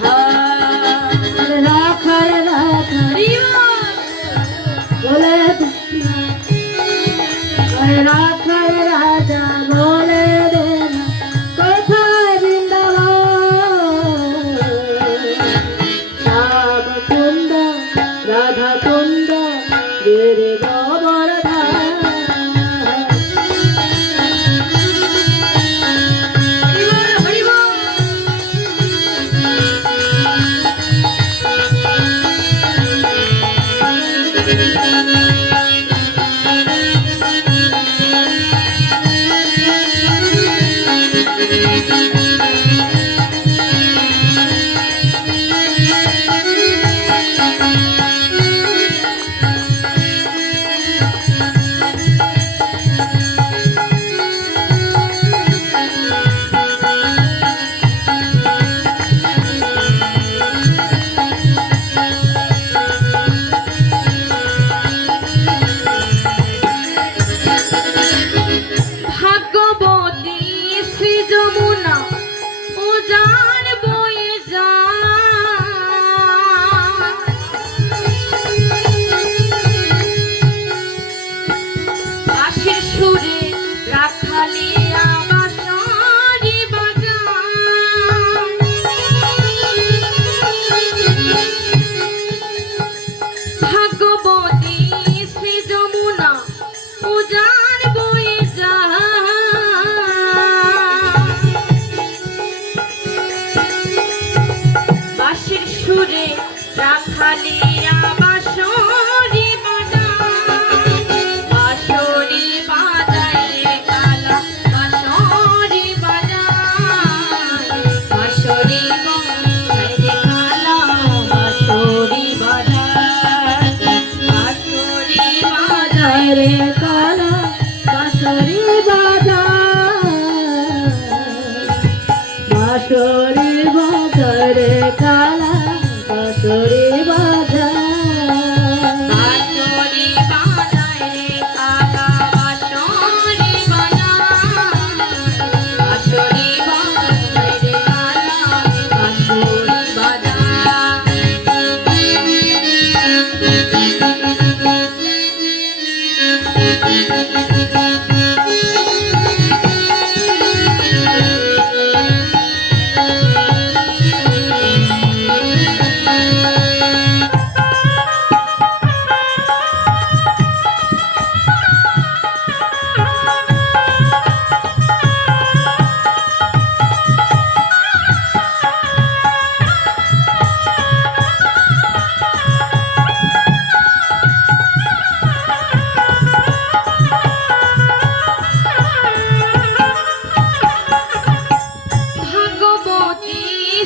धा পূজার বয়ে যা বাঁশির সুরে রাখালি আবার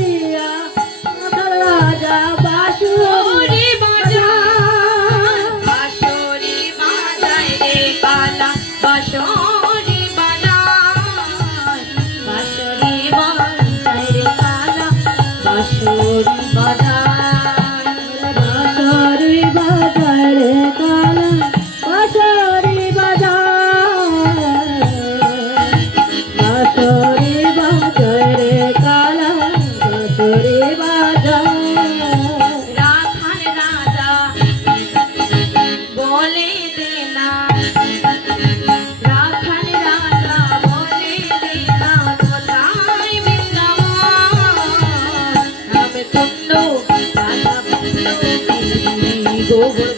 Daddy. Oh.